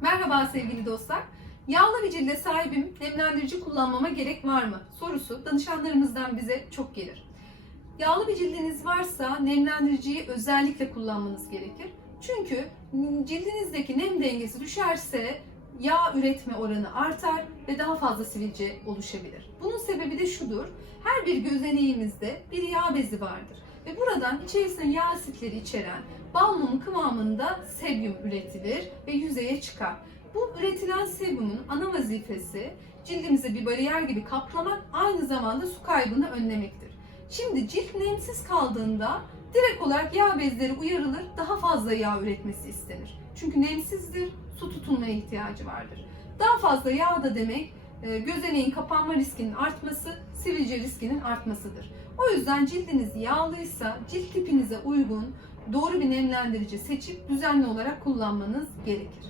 Merhaba sevgili dostlar. Yağlı bir cilde sahibim, nemlendirici kullanmama gerek var mı? Sorusu danışanlarımızdan bize çok gelir. Yağlı bir cildiniz varsa nemlendiriciyi özellikle kullanmanız gerekir. Çünkü cildinizdeki nem dengesi düşerse yağ üretme oranı artar ve daha fazla sivilce oluşabilir. Bunun sebebi de şudur. Her bir gözeneğimizde bir yağ bezi vardır. Ve buradan içerisinde yağ asitleri içeren bal mumu kıvamında sebyum üretilir ve yüzeye çıkar. Bu üretilen sebyumun ana vazifesi cildimizi bir bariyer gibi kaplamak, aynı zamanda su kaybını önlemektir. Şimdi cilt nemsiz kaldığında direkt olarak yağ bezleri uyarılır, daha fazla yağ üretmesi istenir. Çünkü nemsizdir, su tutulmaya ihtiyacı vardır. Daha fazla yağ da demek gözeneğin kapanma riskinin artması, sivilce riskinin artmasıdır. O yüzden cildiniz yağlıysa cilt tipinize uygun doğru bir nemlendirici seçip düzenli olarak kullanmanız gerekir.